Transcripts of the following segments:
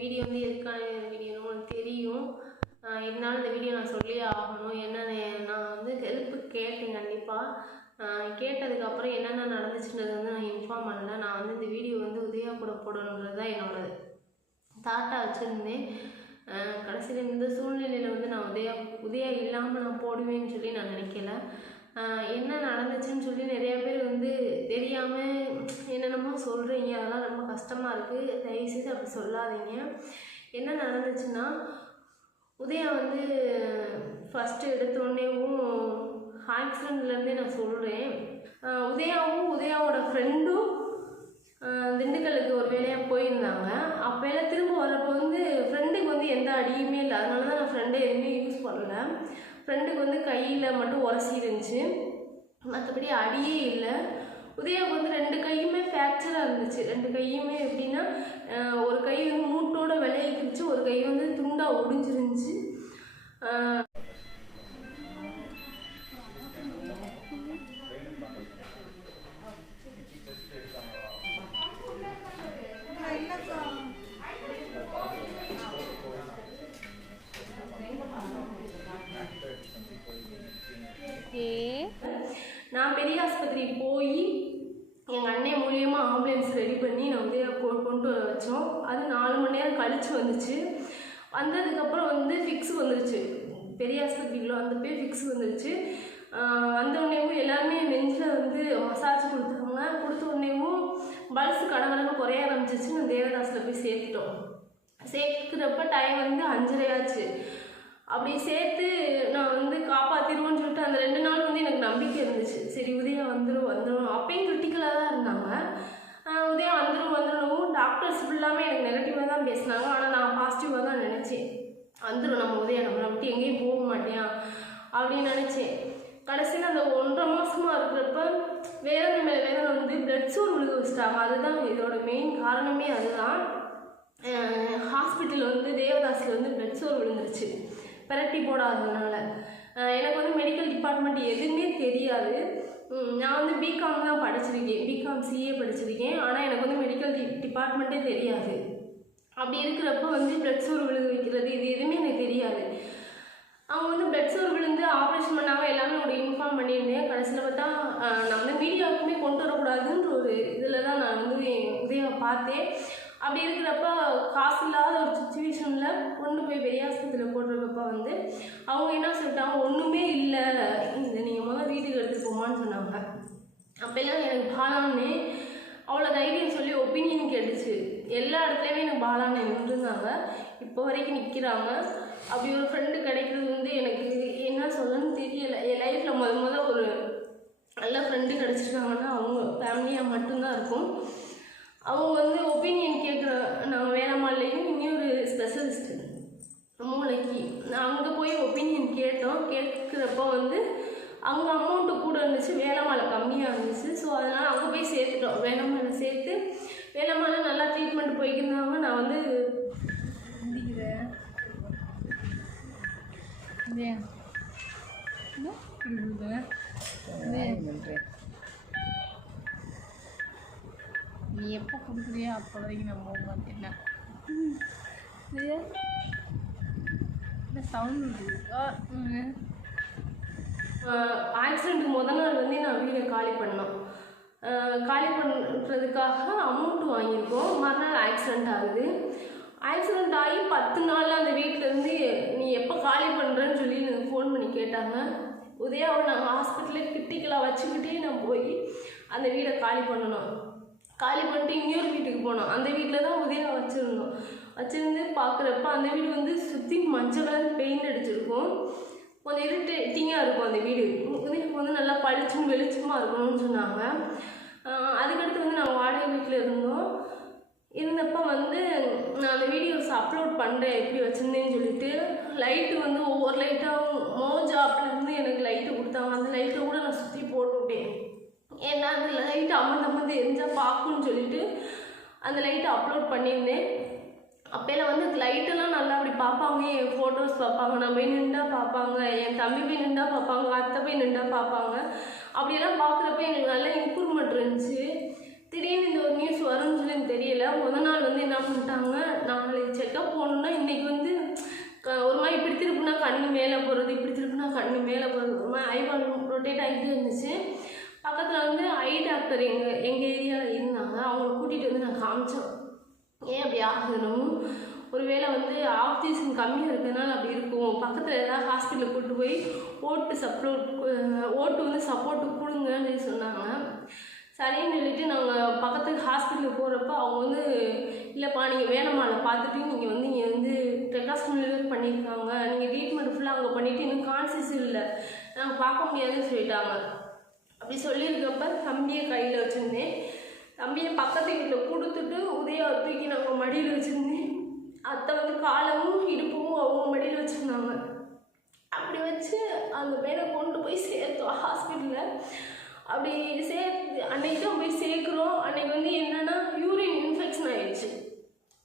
Video வந்து எதுக்கான வீடியோன்னு உங்களுக்கு தெரியும். இருந்தாலும் இந்த வீடியோ நான் சொல்லியே ஆகணும். என்னென்ன நான் வந்து ஹெல்ப்பு கேட்டேன் கண்டிப்பாக. கேட்டதுக்கப்புறம் என்னென்ன நடந்துச்சுன்றது வந்து நான் இன்ஃபார்ம் பண்ணல. நான் வந்து இந்த வீடியோ வந்து உதயா கூட போடணுன்றது தான் என்னோட தாட்டாக வச்சுருந்தேன். கடைசியில் இந்த சூழ்நிலையில் வந்து நான் உதயா இல்லாமல் நான் போடுவேன்னு சொல்லி நான் நினைக்கல. என்ன நடந்துச்சுன்னு சொல்லி நிறையா பேர் வந்து தெரியாமல் என்னென்னமோ சொல்கிறீங்க. அதெல்லாம் ரொம்ப கஷ்டமாக இருக்குது. தயவுசெய்து அப்படி சொல்லாதீங்க. என்ன நடந்துச்சுன்னா, உதயா வந்து ஃபஸ்ட்டு எடுத்தோடனேவும் ஆக்சிடெண்ட்லேருந்தே நான் சொல்கிறேன். உதயாவோட ஃப்ரெண்டும் திண்டுக்கல்லுக்கு ஒரு வேலையாக போயிருந்தாங்க. அப்போல்லாம் திரும்ப வரப்போ வந்து ஃப்ரெண்டுக்கு வந்து எந்த அடியுமே இல்லை. அதனால தான் நான் ஃப்ரெண்டை எதுவுமே யூஸ் பண்ணல. ஃப்ரெண்டுக்கு வந்து கையில் மட்டும் உரசி இருந்துச்சு, மற்றபடி அடியே இல்லை. உதயாவுக்கு வந்து 2 கையுமே ஃப்ராக்சராக இருந்துச்சு. 2 கையுமே எப்படின்னா, ஒரு கை வந்து மூட்டோட விளையிக்கிச்சு, ஒரு கை வந்து துண்டாக ஒடிஞ்சிருந்துச்சு. நான் பெரிய ஆஸ்பத்திரிக்கு போய் எங்கள் அண்ணன் மூலியமாக ஆம்புலன்ஸ் ரெடி பண்ணி நான் வந்து கொண்டு வர வச்சோம். அது 4 மணி நேரம் கழித்து வந்துச்சு. வந்ததுக்கப்புறம் வந்து ஃபிக்ஸ் வந்துருச்சு. பெரிய ஆஸ்பத்திரிக்குள்ள வந்தப்போ ஃபிக்ஸ் வந்துருச்சு. வந்தோடனேவும் எல்லாருமே நெஞ்சில் வந்து மசாஜ் கொடுத்தாங்க. கொடுத்த உடனேவும் பல்ஸ் கடகடன்னு குறைய ஆரம்பிச்சிச்சு. நான் தேவதாஸில் போய் சேர்த்துட்டோம். சேர்த்துக்கிறப்ப டைம் வந்து 5:30 ஆச்சு. அப்படி சேர்த்து நான் வந்து காப்பாற்றிடுவோன்னு சொல்லிட்டு அந்த 2 நாள் வந்து எனக்கு நம்பிக்கை இருந்துச்சு. சரி உதயா வந்துடும் அப்பயும் கிரிட்டிக்கலாக தான் இருந்தாங்க. உதயா வந்துடும் டாக்டர்ஸ் ஃபுல்லாமே எனக்கு நெகட்டிவாக தான் பேசினாங்க. ஆனால் நான் பாசிட்டிவாக தான் நினச்சேன். வந்துடும் நம்ம உதயா, நம்மளை விட்டு எங்கேயும் போக மாட்டேன் அப்படின்னு நினச்சேன். கடைசியில் அந்த 1.5 மாதமாக இருக்கிறப்ப வேதனை மேலே வேதனை வந்து பிளட் சோர் விழுக வச்சுட்டாங்க. அதுதான் இதோட மெயின் காரணமே. அதுதான் ஹாஸ்பிட்டலில் வந்து தேவதாஸில் வந்து பிளட் சோர் விழுந்துருச்சு பெரட்டி போடாததுனால. எனக்கு வந்து மெடிக்கல் டிபார்ட்மெண்ட் எதுவுமே தெரியாது. நான் வந்து பிகாம் தான் படிச்சிருக்கேன், பிகாம் சிஏ படிச்சிருக்கேன். ஆனால் எனக்கு வந்து மெடிக்கல் டிபார்ட்மெண்ட்டே தெரியாது. அப்படி இருக்கிறப்ப வந்து பிளட் சோர் விழுக வைக்கிறது இது எதுவுமே எனக்கு தெரியாது. அவங்க வந்து பிளட் சோர் விழுந்து ஆப்ரேஷன் பண்ணாமல் எல்லாமே ஒரு இன்ஃபார்ம் பண்ணியிருந்தேன். கடைசியில் பார்த்தா நான் வந்து மீடியாவுக்குமே கொண்டு வரக்கூடாதுன்ற ஒரு இதில் தான் நான் வந்து உதயாவை பார்த்தேன். அப்படி இருக்கிறப்ப காசு இல்லாத ஒரு சுச்சுவேஷனில் கொண்டு போய் பெரிய ஆஸ்பத்திரியில் போட்டிருக்கப்ப வந்து அவங்க என்ன சொல்லிட்டாங்க, ஒன்றுமே இல்லை, இந்த நீங்கள் முதல்ல வீட்டுக்கு எடுத்துகிட்டு போமான்னு சொன்னாங்க. அப்போல்லாம் எனக்கு பாலான்னு அவ்வளோ தைரியம் சொல்லி ஒப்பீனியன் கேட்டுச்சு. எல்லா இடத்துலையுமே எனக்கு பாலான்னு நின்றுருந்தாங்க. இப்போ வரைக்கும் நிற்கிறாங்க. அப்படி ஒரு ஃப்ரெண்டு கிடைக்கிறது வந்து எனக்கு என்ன சொல்லணும்னு தெரியலை. என் லைஃப்பில் முதல்ல ஒரு நல்ல ஃப்ரெண்டு கிடச்சிருக்காங்கன்னா அவங்க ஃபேமிலியாக மட்டும்தான் இருக்கும். அவங்க வந்து ஒப்பீனியன் கேட்குற நாங்கள் வேளாண்மையிலையும் இன்னொரு ஸ்பெஷலிஸ்ட்டு மூளைக்கு அங்கே போய் ஒப்பீனியன் கேட்குறப்போ வந்து அங்கே அமௌண்ட்டு கூட இருந்துச்சு, வேளாண்மையில கம்மியாக இருந்துச்சு. ஸோ அதனால் அங்கே போய் சேர்த்துட்டோம். வேளாண்மையில சேர்த்து வேளாண்மையில நல்லா ட்ரீட்மெண்ட் போய்க்கிருந்தாங்க. நான் வந்து நீ எப்போ கொடுக்குறியோ அப்போ வரைக்கும் நான் போக மாட்டேன்னா சவுண்ட். ஆக்சிடெண்ட்டுக்கு முதல் நாள் வந்து நான் வீடை காலி பண்ணோம். காலி பண்ணுறதுக்காக அமௌண்ட் வாங்கியிருக்கோம். மறுநாள் ஆக்சிடெண்ட் ஆகுது. ஆக்சிடெண்ட் ஆகி 10 நாளில் அந்த வீட்டிலேருந்து நீ எப்போ காலி பண்ணுறேன்னு சொல்லி எனக்கு ஃபோன் பண்ணி கேட்டாங்க. உதயாவை நாங்கள் ஹாஸ்பிட்டலே கிரிட்டிக்கலாக வச்சுக்கிட்டே நான் போய் அந்த வீடை காலி பண்ணணும். காலி பண்ணிட்டு இன்னொரு வீட்டுக்கு போனோம். அந்த வீட்டில் தான் உதயா வச்சுருந்து பார்க்குறப்ப அந்த வீடு வந்து சுற்றி மஞ்சள் கலர் பெயிண்ட் அடிச்சிருக்கும். கொஞ்சம் இரிட்டேட்டிங்காக இருக்கும் அந்த வீடு. உதயாவுக்கு வந்து நல்லா பளிச்சுன்னு வெளிச்சமாக இருக்கணும்னு சொன்னாங்க. அதுக்கடுத்து வந்து நாங்கள் வாடகை வீட்டில் இருந்தப்போ வந்து நான் அந்த வீடியோஸ் அப்லோட் பண்ணுறேன் எப்படி வச்சுருந்தேன்னு சொல்லிட்டு. லைட்டு வந்து ஒவ்வொரு லைட்டாகவும் மோஜாப்லேருந்து எனக்கு லைட்டு கொடுத்தாங்க. அந்த லைட்டை கூட நான் சுற்றி போட்டுவிட்டேன். ஏன்னா அந்த லைட்டு அமர்ந்து எரிஞ்சால் பார்க்கணுன்னு சொல்லிட்டு அந்த லைட்டை அப்லோட் பண்ணியிருந்தேன். அப்போல்லாம் வந்து லைட்டெல்லாம் நல்லா அப்படி பார்ப்பாங்க, என் ஃபோட்டோஸ் பார்ப்பாங்க, நான் போய் நின்றா பார்ப்பாங்க, என் தம்பி போய் நின்றா பார்ப்பாங்க, அத்தை போய் நின்றா பார்ப்பாங்க. அப்படியெல்லாம் பார்க்குறப்ப எனக்கு நல்ல இம்ப்ரூவ்மெண்ட் இருந்துச்சு. திடீர்னு இந்த ஒரு நியூஸ் வரும்னு சொல்லி தெரியல. முதல் நாள் வந்து என்ன பண்ணிட்டாங்க, நாளைக்கு செக்கப் போகணுன்னா இன்றைக்கி வந்து ஒரு மாதிரி இப்படி திருப்பினா கண்ணு மேலே போகிறது, இப்படி திருப்பினா கண்ணு மேலே போகிறது, ஒரு மாதிரி ஐபால் ரொட்டேட் ஆகிட்டே இருந்துச்சு. பக்கத்தில் வந்து ஐ டாக்டர் எங்கள் ஏரியாவில் இருந்தாங்க. அவங்கள கூட்டிகிட்டு வந்து நான் காமிச்சோம். ஏன் அப்படி ஆகுதுன்னு, ஒரு வேளை வந்து ஆக்சிஜன் கம்மியாக இருக்கிறதுனால அப்படி இருக்கும், பக்கத்தில் ஏதாவது ஹாஸ்பிட்டலுக்கு கூப்பிட்டு போய் ஓட்டு வந்து சப்போர்ட்டு கொடுங்கன்னு சொன்னாங்க. சரின்னு சொல்லிட்டு நாங்கள் பக்கத்துக்கு ஹாஸ்பிட்டலுக்கு போகிறப்ப அவங்க வந்து இல்லைப்பா நீங்கள் வேணமாலை பார்த்துட்டு நீங்கள் வந்து இங்கே வந்து ப்ரிகாஷனரி பண்ணியிருக்காங்க, நீங்கள் ட்ரீட்மெண்ட் ஃபுல்லாக அங்கே பண்ணிவிட்டு இன்னும் கான்சியஸ் இல்லை, நாங்கள் பார்க்க முடியாதுன்னு சொல்லிட்டாங்க. அப்படி சொல்லியிருக்கப்ப தம்பியை கையில் வச்சுருந்தேன். தம்பியை பக்கத்து வீட்டில் கொடுத்துட்டு உதயா தூக்கி நாங்கள் மடியில் வச்சுருந்தேன். அத்தை வந்து காலமும் இடுப்பும் அவங்க மடியில் வச்சுருந்தாங்க. அப்படி வச்சு அந்த பையனை கொண்டு போய் சேர்த்தோம் ஹாஸ்பிட்டலில். அப்படி அன்னைக்கு தான் போய் சேர்க்குறோம். அன்னைக்கு வந்து என்னென்னா யூரின் இன்ஃபெக்ஷன் ஆகிடுச்சு.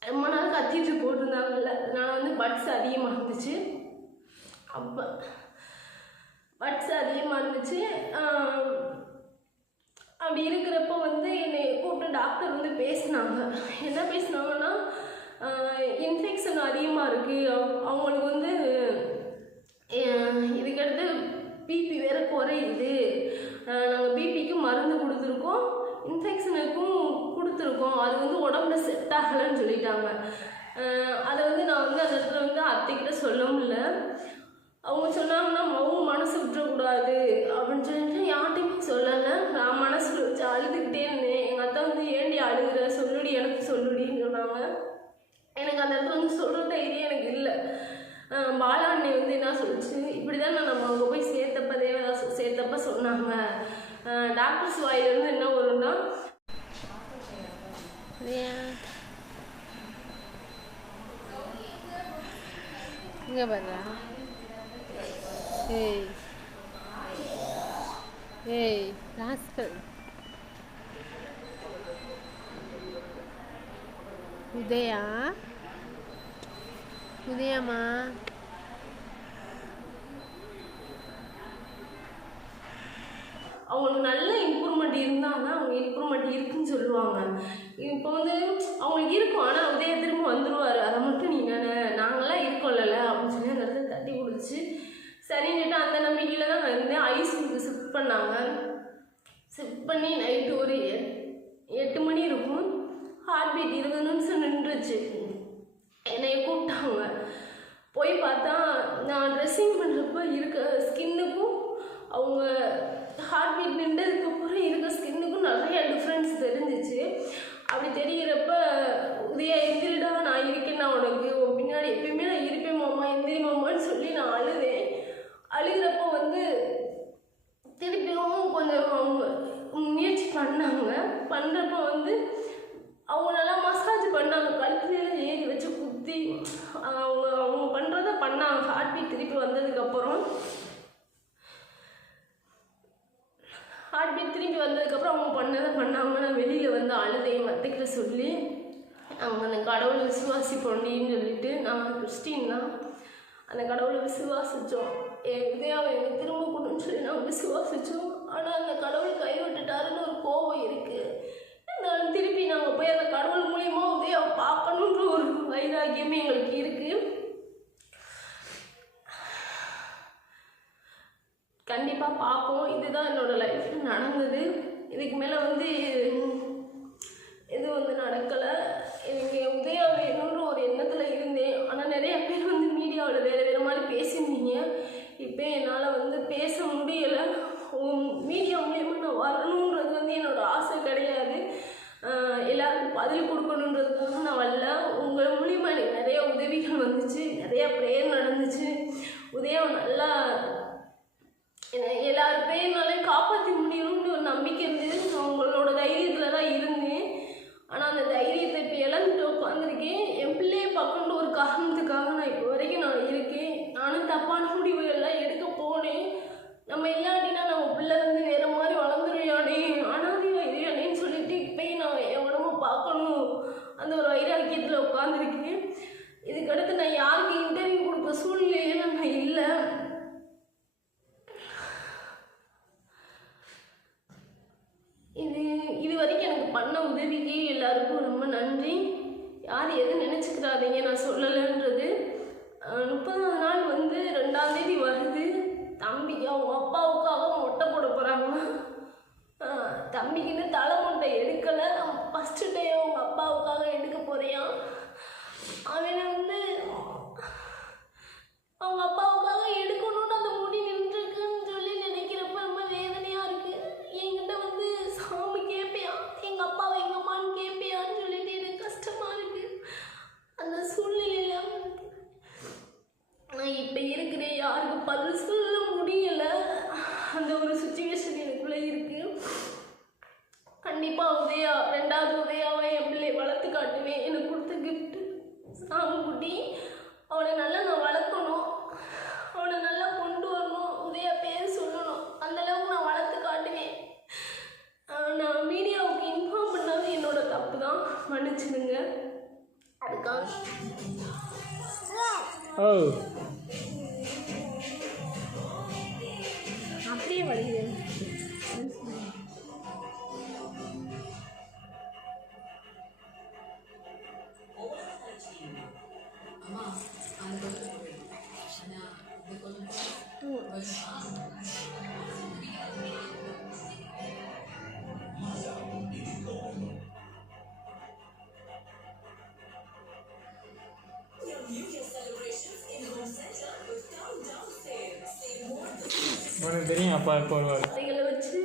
ரொம்ப நாள் கத்திட்டு போட்டிருந்தாங்கல்ல, அதனால் வந்து பட்ஸ் அதிகமாக இருந்துச்சு. அப்போ பட்ஸ் அதிகமாக இருந்துச்சு. அப்படி இருக்கிறப்ப வந்து என்னை கூப்பிட்டு டாக்டர் வந்து பேசினாங்க. என்ன பேசினாங்கன்னா, இன்ஃபெக்ஷன் அதிகமாக இருக்குது, அவங்களுக்கு வந்து இதுக்கடுத்து பிபி வேறு குறையுது, நாங்கள் பிபிக்கு மருந்து கொடுத்துருக்கோம், இன்ஃபெக்ஷனுக்கும் கொடுத்துருக்கோம், அது வந்து உடம்புல செட் ஆகலைன்னு சொல்லிட்டாங்க. அதை வந்து நான் வந்து அந்த இடத்துல வந்து அத்தைக்கிட்ட சொல்லவும் இல்லை. அவங்க சொன்னாங்கன்னா அவங்க மனசு விட்டுறக்கூடாது அப்படின்னு சொல்லிட்டு யார்கிட்டையுமே சொல்லலை. நான் மனசில் வச்சு அழுதுகிட்டே இருந்தேன். எங்கள் அத்தை வந்து ஏண்டி அழுகுற, சொல்லுடி எனக்கு சொல்லுடின்னு சொன்னாங்க. எனக்கு அந்த இடத்துல வந்து சொல்கிற தைரியம் எனக்கு இல்லை. பாலா அண்ணி வந்து என்ன சொல்லிச்சு, இப்படி தான் நம்ம அங்கே போய் சேர்த்தப்ப சொன்னாங்க. டாக்டர்ஸ் வாயிலிருந்து என்ன வரும்னா, இங்கே பாருங்க, ஏய் ஏய் ராஸ்கல், உதயம்மா அவங்களுக்கு நல்ல இம்ப்ரூவ்மெண்ட் இருந்தாங்கன்னா அவங்க இம்ப்ரூவ்மெண்ட் இருக்குன்னு சொல்லுவாங்க. இப்போ வந்து அவங்களுக்கு இருக்கும், ஆனால் உதய திரும்ப வந்துடுவார், அதை மட்டும் நீ நாங்களாம் இருக்கோம்ல அப்படின்னு சொல்லி அந்த இடத்துல தட்டி கொடுத்துச்சு. சரின்னுட்டு அந்த நம்பிக்கையில் தான் நான் இருந்தேன். ஐசியூக்கு ஷிஃப்ட் பண்ணாங்க. ஷிஃப்ட் பண்ணி நைட்டு ஒரு 8 மணி இருக்கும். ஹார்ட் பீட் 20 நிமிஷம் நின்றுச்சு. என்னைய கூப்பிட்டாங்க. போய் பார்த்தா நான் ட்ரெஸ்ஸிங் பண்ணுறப்ப இருக்க ஸ்கின்னுக்கும் அவங்க ஹார்ட் பீட் நின்றதுக்கப்புறம் இருக்க ஸ்கின்னுக்கும் நிறைய டிஃப்ரென்ஸ் தெரிஞ்சிச்சு. அப்படி தெரிகிறப்ப உதயா எந்திரிடா, நான் இருக்கேன், நான் உனக்கு உன் பின்னாடி எப்பயுமே நான் இருப்பேன் மாமா, எந்திரி மாமான்னு சொல்லி நான் அழுதேன். அழுகிறப்போ வந்து திருப்பியும் கொஞ்சம் அவங்க முயற்சி பண்ணாங்க. பண்ணுறப்போ வந்து அவங்க நல்லா மசாஜ் பண்ணாங்க, கழுத்துலேயே ஏறி வச்சு குத்தி அவங்க பண்ணுறத பண்ணாங்க. ஹார்ட் பீட் திருப்பி வந்ததுக்கப்புறம் அவங்க பண்ணதை பண்ணாங்க. நான் வெளியில் வந்து அழுதையும் மத்தைக்கிட்ட சொல்லி அவங்க அந்த கடவுளை விசுவாசிப்போண்டின்னு சொல்லிட்டு, நான் கிறிஸ்டின் தான், அந்த கடவுளை விசுவாசித்தோம். என் உதயாவை எனக்கு திரும்ப கொடுன்னு சொல்லி நாங்கள் விசுவாசித்தோம். ஆனால் அந்த கடவுள் கைவிட்டுட்டாருன்னு ஒரு கோபம் இருக்குது. நான் திருப்பி நாங்கள் போய் அந்த கடவுள் மூலியமா உதயாவை பார்க்கணுன்ற ஒரு வைராக்கியமே எங்களுக்கு இருக்குது. கண்டிப்பாக பார்ப்போம். இதுதான் என்னோடய லைஃப்பில் நடந்தது. இதுக்கு மேலே வந்து எதுவும் வந்து நடக்கலை. எனக்கு உதயா வேணுன்ற ஒரு எண்ணத்தில் இருந்தேன். ஆனால் நிறைய பேர் வந்து மீடியாவில் வேறு மாதிரி பேசியிருந்தீங்க. இப்போ என்னால் வந்து பேச முடியலை. மீடியா மூலியமாக நான் வரணுன்றது வந்து என்னோடய ஆசை கிடையாது. எல்லாருக்கும் பதில் கொடுக்கணுன்றதுக்காக நான் வரல. உங்கள் மூலியமாக எனக்கு நிறைய உதவிகள் வந்துச்சு, நிறையா ப்ரேயர் நடந்துச்சு. உதயாவை நல்லா எல்லார் பேர்னாலையும் காப்பாற்றி முடியணும்னு ஒரு நம்பிக்கை இருந்தது. நான் உங்களோட தைரியத்தில் தான் இருந்தேன். ஆனால் அந்த தைரியத்தை இப்போ இழந்துட்டு உட்காந்துருக்கேன். என் பிள்ளையை பார்க்கணுன்ற ஒரு காரணத்துக்காக நான் இப்போ வரைக்கும் நான் இருக்கேன். நானும் தப்பான முடிவுகள்லாம் எடுக்க போனேன். நம்ம இல்லாட்டினா நம்ம பிள்ளை வந்து வேறு மாதிரி வளர்ந்துருயானே, அனாதையானேன்னு சொல்லிட்டு இப்போயும் நான் என் உடம்பை பார்க்கணும் அந்த ஒரு வைராக்கியத்தில் உட்காந்துருக்கேன். இதுக்கடுத்து நான் யாருக்கு இன்டர்வியூ கொடுக்க சூழ்நிலையில் நான் இல்லை. இது வரைக்கும் எனக்கு பண்ண நினச்சிக்கிறாதீங்க நான் சொல்லலைன்றது. 30ஆவது நாள் வந்து 2ஆம் தேதி வருது. தம்பிக்கு அவங்க அப்பாவுக்காக மொட்டை போட போகிறாங்கன்னா, தம்பிக்குன்னு தலை மொட்டை எடுக்கலை. ஃபஸ்ட்டு டே அவங்க அப்பாவுக்காக எடுக்க போறியான். அவனை வந்து அவங்க அப்பாவுக்காக எடுக்கணும்னு அந்த முடி நின்றுருக்குன்னு சொல்லி நினைக்கிறப்ப ரொம்ப வேதனையாக இருக்குது. என்கிட்ட வந்து சாமி கேட்பியான், எங்கள் அப்பாவை எங்கள் அம்மான்னு கேட்பியான்னு சொல்லிட்டு எனக்கு கஷ்டமாக இருக்குது. அந்த சூழ்நிலையில் நான் இப்போ இருக்கிறேன், யாருக்கு பதில் சொல்ல முடியலை. அந்த ஒரு சுச்சுவேஷன் எனக்குள்ளே இருக்குது. கண்டிப்பாக உதயா 2வது உதயாவை என் பிள்ளை வளர்த்து காட்டுவேன். எனக்கு கொடுத்த கிஃப்ட் சாமிக்குட்டி. அவளை நல்லா நான் வளர்க்கணும், அவளை நல்லா கொண்டு வரணும், உதயா பேர் சொல்லணும். அந்தளவுக்கு நான் வளர்த்து காட்டுவேன். நான் மீடியாவுக்கு இன்ஃபார்ம் பண்ணாலும் என்னோட தப்பு தான், மன்னிச்சிடுங்க. அதுக்காக அப்படியே வருகிறேன். உனக்கு தெரியும் அப்பா எப்போ வருவார். வார்த்தைகளை வச்சு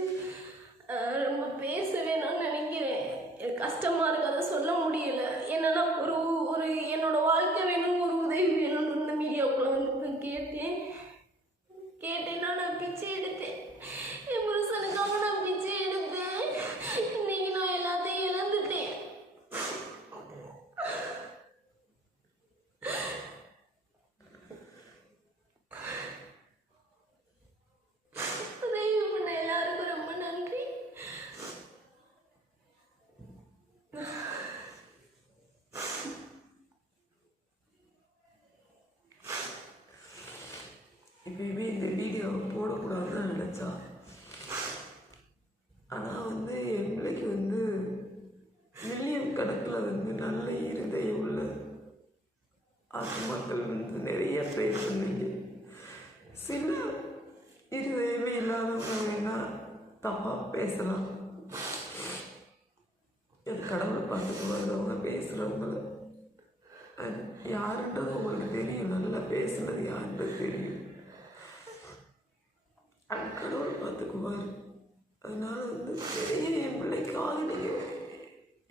ரொம்ப பேச வேணாம்னு நினைக்கிறேன். எனக்கு கஷ்டமாக இருக்குது, அதை சொல்ல முடியலை. என்னன்னா ஒரு என்னோட வாழ்க்கை வேணும், ஒரு உதவி வேணும்னு இந்த மீடியாவுக்குள்ளே வந்து கேட்டேன்னா நான் பிச்சை எடுத்தேன். என் புருஷனுக்காக நான் பிச்சை எடுத்தேன். இன்னைக்கு நான் எல்லாத்தையும் இழந்துட்டேன். உதவி பண்ண எல்லாருக்கும் ரொம்ப நன்றி. இப்பயுமே இந்த வீடியோ போடக்கூடாதுன்னு நினச்சா, ஆனால் வந்து என் பிள்ளைக்கு வந்து மில்லியன் கணக்கில் வந்து நல்ல இருதயம் உள்ள மக்கள் வந்து நிறைய பேர் சொன்னீங்க. சில இருதயமே இல்லாதவங்க வேணா தப்பாக பேசலாம். அது கடவுளை பார்த்துட்டு வந்தவங்க பேசுகிறவங்கள யாருன்றது உங்களுக்கு தெரியும், நல்லா பேசுனது யாருன்றது தெரியும். கடவுள் பார்த்துக்குவார். அதனால வந்து நிறைய என் பிள்ளைக்காக நீங்கள்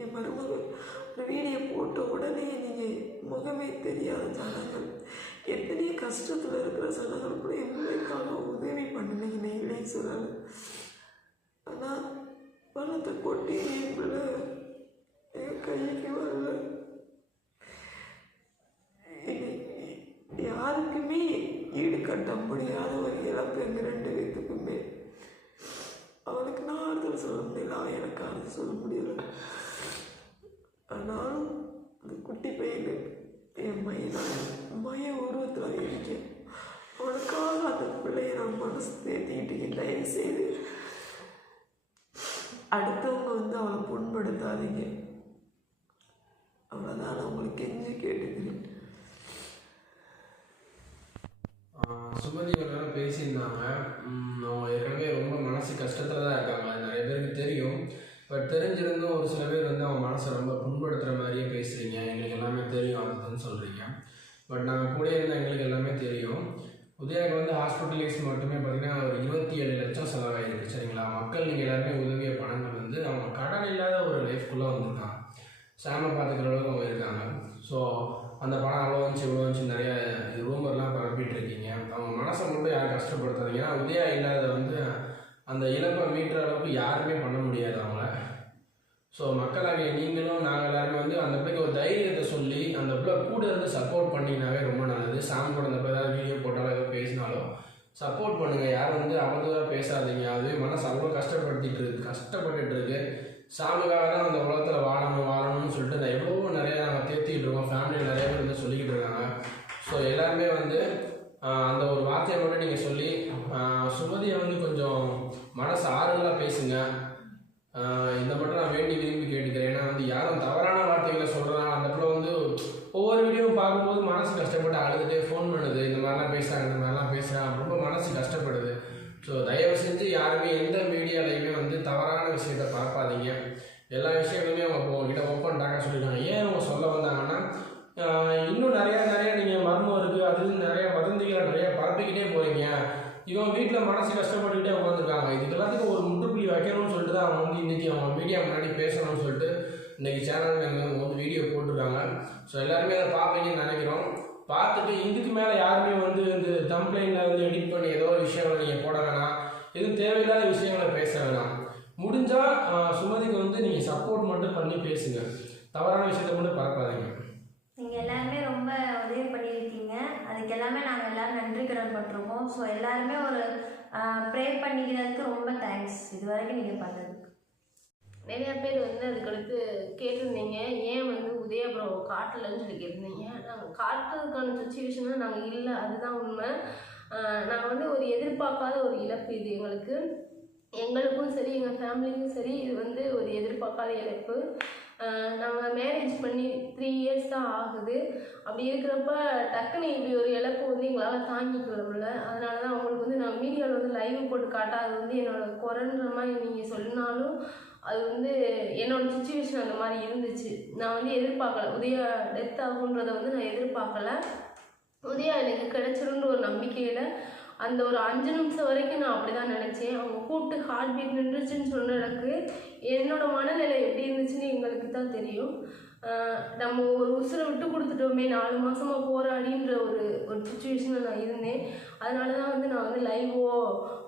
என் மருமகள் ஒரு வீடியோ போட்ட உடனே நீங்கள் முகமே தெரியாத ஜனங்கள், எத்தனையோ கஷ்டத்தில் இருக்கிற ஜனங்கள் கூட என் பிள்ளைக்காக உதவி பண்ணினீங்க. நீங்களே சொல்லலை. ஆனால் பணத்தை கொட்டி என் பிள்ளை என் கைக்கு வரல. யாருக்குமே ஈடு கட்ட முடியாத ஒரு இழப்பு எங்கள் 2 பேத்துக்குமே. அவளுக்கு நான் ஆறுதல் சொல்ல முடியல, அவன் எனக்கு ஆறுதல் சொல்ல முடியல. ஆனாலும் அந்த குட்டி பையனு என் மைய உருவத்தில் இருக்கேன். அவனுக்காக அந்த பிள்ளைய நான் மனசு தேத்திக்கிட்டீங்க. தயவு செய்து அடுத்தவங்க வந்து அவளை புண்படுத்தாதீங்க. அவ்வளோதான் நான் உங்களுக்கு கெஞ்சி கேட்டுக்கிறேன். சுமதி ஒரு நேரம் பேசியிருந்தாங்க. அவங்க ஏற்கனவே ரொம்ப மனசு கஷ்டத்தில் தான் இருக்காங்க, அது நிறைய பேருக்கு தெரியும். பட் தெரிஞ்சிருந்தும் ஒரு சில பேர் வந்து அவங்க மனசை ரொம்ப புண்படுத்துகிற மாதிரியே பேசுகிறீங்க. எங்களுக்கு எல்லாமே தெரியும் அதுன்னு சொல்கிறீங்க. பட் நாங்கள் கூட இருந்த எங்களுக்கு எல்லாமே தெரியும். உதயாவுக்கு வந்து ஹாஸ்பிட்டலைஸ் மட்டுமே பார்த்திங்கன்னா ஒரு 27 லட்சம் செலவாயிருக்கு. சரிங்களா? மக்கள் நீங்கள் எல்லாருமே உதவிய பணங்கள் வந்து அவங்க கடன் இல்லாத ஒரு லைஃப்குள்ளே வந்திருக்காங்க. சாமை பார்த்துக்கிற அளவுக்கு அவங்க இருக்காங்க. ஸோ அந்த பணம் அவ்வளோ வந்துச்சு இவ்வளோ வந்துச்சு நிறைய ரூமர்லாம் பரப்பிட்டு இருக்கீங்க. அவங்க மனசை மட்டும் யாரும் கஷ்டப்படுத்தாதீங்க. ஏன்னா உதயா இல்லாத வந்து அந்த இழப்பை மீட்டுற அளவுக்கு யாருமே பண்ண முடியாது அவங்கள. ஸோ மக்களாகிய நீங்களும் நாங்கள் எல்லாருமே வந்து அந்த பிள்ளைக்கு ஒரு தைரியத்தை சொல்லி அந்த பிள்ளை கூட இருந்து சப்போர்ட் பண்ணிங்கனாவே ரொம்ப நல்லது. சாமி கூட அந்த பிள்ளை ஏதாவது வீடியோ போட்டாலும் ஏதாவது பேசினாலும் சப்போர்ட் பண்ணுங்கள். யாரும் வந்து அவதூறாக பேசாதீங்க. அதுவே மனசு அவ்வளோ கஷ்டப்பட்டுட்டு இருக்கு. சாமிக்காக தான் அந்த உலகத்தில் வாழணும்னு சொல்லிட்டு இந்த எவ்வளோ நிறையா நாங்கள் தேர்த்திக்கிட்டு இருக்கோம். ஃபேமிலியில் நிறைய பேர் வந்து சொல்லிக்கிட்டு இருக்காங்க. ஸோ எல்லாருமே வந்து அந்த ஒரு வார்த்தையை மட்டும் நீங்கள் சொல்லி சுமதியை வந்து கொஞ்சம் மனசு ஆறுதலாக பேசுங்க. இதை மட்டும் நான் வேண்டி விரும்பி கேட்டுக்கிறேன். ஏன்னா வந்து யாரும் தவறான வார்த்தைகளை சொல்கிறதா அந்த பிள்ளை வந்து ஒவ்வொரு வீடியோவும் பார்க்கும்போது மனசு கஷ்டப்பட்டு அழுதுட்டு ஃபோன் பண்ணுது, இந்த மாதிரிலாம் பேசுகிறாங்க, இந்த மாதிரிலாம் பேசுகிறாங்க, ரொம்ப மனசு கஷ்டப்படுது. ஸோ தயவு செஞ்சு யாருமே எந்த மீடியாலையுமே வந்து தவறான விஷயத்த பார்ப்பாதீங்க. எல்லா விஷயங்களுமே அவங்க உங்ககிட்ட ஓப்பன் டாக்காக சொல்லிடுவாங்க. ஏன் அவங்க சொல்ல வந்தாங்கன்னா, இன்னும் நிறையா நீங்கள் மர்மம் இருக்குது, அது நிறைய வதந்திகளை நிறையா பரப்பிக்கிட்டே போகிறீங்க. இவன் வீட்டில் மனசு கஷ்டப்பட்டுக்கிட்டே உட்காந்துருக்காங்க. இதுக்கு எல்லாத்துக்கும் ஒரு முற்றுப்புள்ளி வைக்கணும்னு சொல்லிட்டு தான் அவங்க வந்து இன்றைக்கி அவங்க மீடியா முன்னாடி பேசணும்னு சொல்லிட்டு இன்றைக்கி சேனலில் எங்களுக்கு வந்து வீடியோ போட்டிருக்காங்க. ஸோ எல்லாருமே அதை பார்ப்பீங்கன்னு நினைக்கிறோம். பார்த்துட்டு இதுக்கு மேலே யாருமே வந்து இந்த கம்ப்ளைண்டில் வந்து எடிட் பண்ணி ஏதோ ஒரு விஷயங்களை நீங்கள் போட வேணாம், எதுவும் தேவையில்லாத விஷயங்களை பேச வேணாம். முடிஞ்சால் சுமதிக்கு வந்து நீங்கள் சப்போர்ட் மட்டும் பண்ணி பேசுங்க, தவறான விஷயத்தை மட்டும் பரப்பாதீங்க. நீங்கள் எல்லாருமே ரொம்ப உதவி பண்ணியிருக்கீங்க, அதுக்கு எல்லாமே நாங்கள் எல்லோரும் நன்றி கடன் பட்டிருக்கோம். ஸோ எல்லாருமே ஒரு ப்ரே பண்ணிக்கிறதுக்கு ரொம்ப தேங்க்ஸ் இது வரைக்கும் நீங்கள் பண்ணதுக்கு. நிறையா பேர் வந்து அதுக்கடுத்து கேட்டிருந்தீங்க, ஏன் வந்து உதயா ப்ரோ காட்டலன்னு சொல்லி கேட்டிருந்தீங்க. நாங்கள் காட்டுறதுக்கான சுச்சுவேஷனாக நாங்கள் இல்லை, அதுதான் உண்மை. நாங்கள் வந்து ஒரு எதிர்பார்க்காத ஒரு இழப்பு இது எங்களுக்கும் சரி எங்கள் ஃபேமிலிக்கும் சரி இது வந்து ஒரு எதிர்பார்க்காத இழப்பு. நாங்கள் மேரேஜ் பண்ணி 3 years தான் ஆகுது. அப்படி இருக்கிறப்ப டக்குன்னு இப்படி ஒரு இழப்பு வந்து எங்களால் தாங்கிக்கொள்ள முடியல. அதனால தான் உங்களுக்கு வந்து நான் மீடியாவில் வந்து லைவ் போட்டு காட்டாது வந்து என்னோடய குறைன்ற மாதிரி நீங்கள் சொன்னாலும் அது வந்து என்னோடய சுச்சுவேஷன் அந்த மாதிரி இருந்துச்சு. நான் வந்து எதிர்பார்க்கல உதயா டெத் ஆகுன்றதை வந்து நான் எதிர்பார்க்கல. உதயா எனக்கு கிடைச்சிருன்ற ஒரு நம்பிக்கையில் அந்த ஒரு 5 நிமிஷம் வரைக்கும் நான் அப்படி தான் நினச்சேன். அவங்க கூப்பிட்டு ஹார்ட் பீட் நின்றுச்சுன்னு சொன்னதுக்கு என்னோடய மனநிலை எப்படி இருந்துச்சுன்னு எங்களுக்கு தான் தெரியும். நம்ம ஒரு உசுரை விட்டு கொடுத்துட்டோமே 4 மாதமாக போராடின்ற ஒரு சுச்சுவேஷனில் நான் இருந்தேன். அதனால தான் வந்து நான் வந்து லைவோ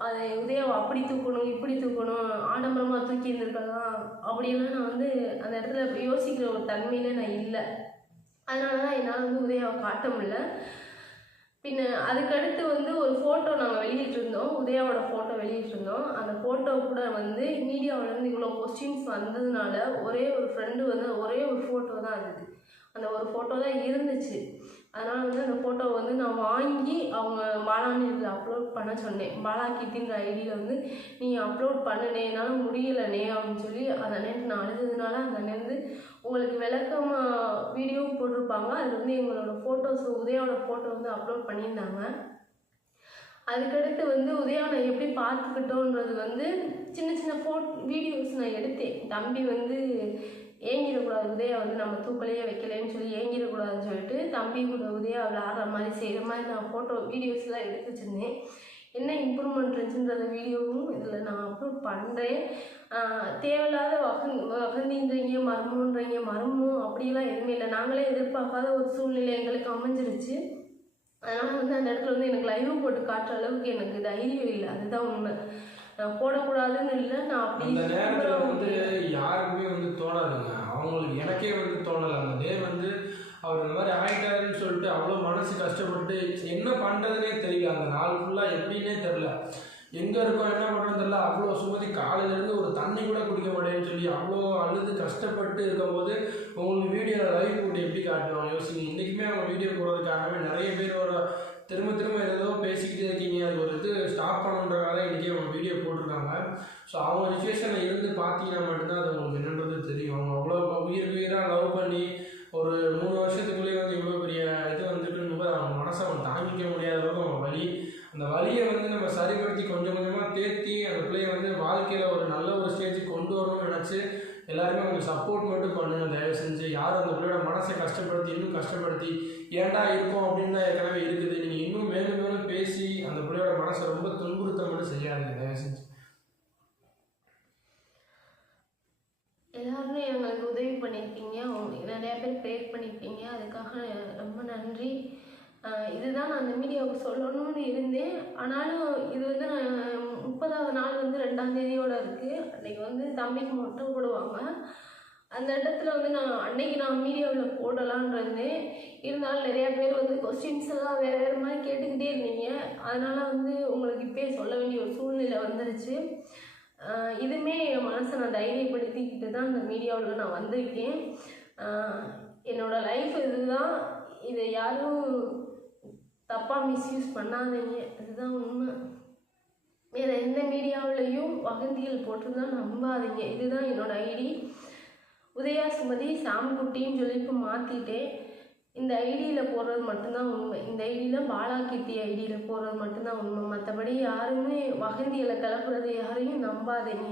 அதை உதயாவை அப்படி தூக்கணும் இப்படி தூக்கணும் ஆடம்பரமாக தூக்கி இருந்திருக்கலாம் அப்படின்லாம் நான் வந்து அந்த இடத்துல யோசிக்கிற ஒரு தன்மையில் நான் இல்லை. அதனால தான் என்னால் வந்து உதயாவை காட்ட முடியல. பின்ன அதுக்கடுத்து வந்து ஒரு ஃபோட்டோ நாங்கள் வெளியிட்டிருந்தோம், உதயாவோட ஃபோட்டோ வெளியிட்டிருந்தோம். அந்த ஃபோட்டோ கூட வந்து மீடியாவிலேருந்து இவ்வளோ கொஸ்டின்ஸ் வந்ததுனால ஒரே ஒரு ஃப்ரெண்டு வந்து ஒரே ஒரு ஃபோட்டோ தான் இருந்தது, அந்த ஒரு ஃபோட்டோ தான் இருந்துச்சு. அதனால் வந்து அந்த ஃபோட்டோவை வந்து நான் வாங்கி அவங்க பாலான்னு இதில் அப்லோட் பண்ண சொன்னேன். பாலா கிட்டின்ற ஐடியில் வந்து நீங்கள் அப்லோட் பண்ணுனே என்னால் முடியலனே அப்படின்னு சொல்லி அந்த நேரத்தில் நான் அழுதுனால அந்த நேரத்து உங்களுக்கு விளக்கமாக வீடியோ போட்டிருப்பாங்க. அது வந்து எங்களோட ஃபோட்டோஸ் உதயாவோட ஃபோட்டோ வந்து அப்லோட் பண்ணியிருந்தாங்க. அதுக்கடுத்து வந்து உதயா நான் எப்படி பார்த்துக்கிட்டோன்றது வந்து சின்ன சின்ன வீடியோஸ் நான் எடுத்தேன். தம்பி வந்து ஏங்கிடக்கூடாது, உதயா வந்து நம்ம தூக்கலையே வைக்கலைன்னு சொல்லி ஏங்கிடக்கூடாதுன்னு சொல்லிட்டு தம்பி கூட உதயா விளாட்ற மாதிரி செய்கிற மாதிரி நான் வீடியோஸ்லாம் எடுத்து வச்சுருந்தேன். என்ன இம்ப்ரூவ்மெண்ட் இருந்துச்சுன்றத வீடியோவும் இதில் நான் அப்லோட் பண்ணுறேன். தேவையில்லாத வகந்தின்றீங்க மர்மம் அப்படிலாம் எதுவுமே இல்லை. நாங்களே எதிர்பார்க்காத ஒரு சூழ்நிலை எங்களுக்கு அமைஞ்சிருச்சு. அதனால் வந்து அந்த இடத்துல வந்து எனக்கு லைவ் போட்டு காட்டுற அளவுக்கு எனக்கு தைரியம் இல்லை, அதுதான் உண்மை. நான் போடக்கூடாதுன்னு இல்லை, நான் அப்படி அந்த நேரத்தில் வந்து யாருக்குமே வந்து தோணாதுங்க. அவங்களுக்கு எனக்கே வந்து தோணலை. அந்த டே வந்து அவர் இந்த மாதிரி ஆகிட்டாருன்னு சொல்லிட்டு அவ்வளோ மனசு கஷ்டப்பட்டு என்ன பண்ணுறதுனே தெரியல. அந்த நாள் ஃபுல்லாக எப்படின்னே தெரில, எங்கே இருக்கோம் என்ன பண்ணுறதுன்னு தெரியல. அவ்வளோ சுமதி காலையிலேருந்து ஒரு தண்ணி கூட குடிக்க மாட்டேன்னு சொல்லி அவ்வளோ அழுது கஷ்டப்பட்டு இருக்கும்போது உங்களுக்கு வீடியோ லைவ் போட்டு எப்படி காட்டுவோம் யோசிங்க. இன்றைக்குமே அவங்க வீடியோ போடுறதுக்காகவே நிறைய பேரோட திரும்ப ஏதோ பேசிக்கிட்டே இருக்கீங்க, அது ஒரு இது ஸ்டாப் பண்ணுன்றதால இன்றைக்கி அவங்க வீடியோ போட்டிருக்காங்க. ஸோ அவங்க சுச்சுவேஷனில் இருந்து பார்த்தீங்கன்னா மட்டும்தான் அது உங்களுக்கு என்னன்றது தெரியும். அவங்க அவ்வளோ உயிராக லவ் பண்ணி ஒரு 3 வருஷத்துக்குள்ளேயே வந்து இவ்வளோ பெரிய இது வந்துட்டுன்னு அவங்க மனசை அவங்க தாங்கிக்க முடியாத அளவுக்கு அவங்க அந்த வலியை வந்து நம்ம சரிப்படுத்தி கொஞ்சம் கொஞ்சமாக தேர்த்தி அந்த பிள்ளையை வந்து வாழ்க்கையில் ஒரு நல்ல ஒரு ஸ்டேஜுக்கு கொண்டு வரணும்னு நினச்சி எல்லாருமே அவங்க சப்போர்ட் மட்டும் பண்ணுங்க தயவு செஞ்சு. யாரும் அந்த பிள்ளையோட மனசை கஷ்டப்படுத்தி இன்னும் கஷ்டப்படுத்தி ஏன்டா இருக்கும் அப்படின்னு தான் ஏற்கனவே இருக்குது. நீங்கள் இன்னும் மேலும் பேசி அந்த பிள்ளையோட மனசை ரொம்ப துன்புறுத்த மட்டும் செய்யாதுங்க தயவு செஞ்சு. எல்லாருமே எங்களுக்கு உதவி பண்ணியிருக்கீங்க, நிறையா பேர் ப்ரேயர் பண்ணியிருக்கீங்க, அதுக்காக ரொம்ப நன்றி. இதுதான் நான் அந்த மீடியாவுக்கு சொல்லணும்னு இருந்தேன். ஆனாலும் இது வந்து நான் 30வது நாள் வந்து 2ஆம் தேதியோட இருக்குது. அன்றைக்கி வந்து தம்பிக்கு மொட்டை போடுவாங்க. அந்த இடத்துல வந்து அன்னைக்கு நான் மீடியாவில் போடலான்றது இருந்தாலும் நிறையா பேர் வந்து கொஸ்டின்ஸ் எல்லாம் வேறு மாதிரி கேட்டுக்கிட்டே இருந்தீங்க. அதனால் வந்து உங்களுக்கு இப்போயே சொல்ல வேண்டிய ஒரு சூழ்நிலை வந்துருச்சு. இதுவுமே என் மனசை நான் தைரியப்படுத்திக்கிட்டு தான் இந்த மீடியாவில் நான் வந்திருக்கேன். என்னோடய லைஃப் இதுதான், இதை யாரும் தப்பாக மிஸ்யூஸ் பண்ணாதீங்க, இதுதான் உண்மை. வேறு எந்த மீடியாவிலையும் வகந்திகள் போட்டுருந்தான் நம்பாதீங்க. இதுதான் என்னோடய ஐடி. உதயா சுமதி சாம்குட்டின்னு சொல்லி இப்போ மாற்றிட்டேன். இந்த ஐடியில் போடுறது மட்டும்தான் உண்மை. இந்த ஐடியில் பாலாகீர்த்தி ஐடியில் போடுறது மட்டும்தான் உண்மை. மற்றபடி யாருமே வதந்திகளை கிளப்புறது யாரையும் நம்பாதீங்க.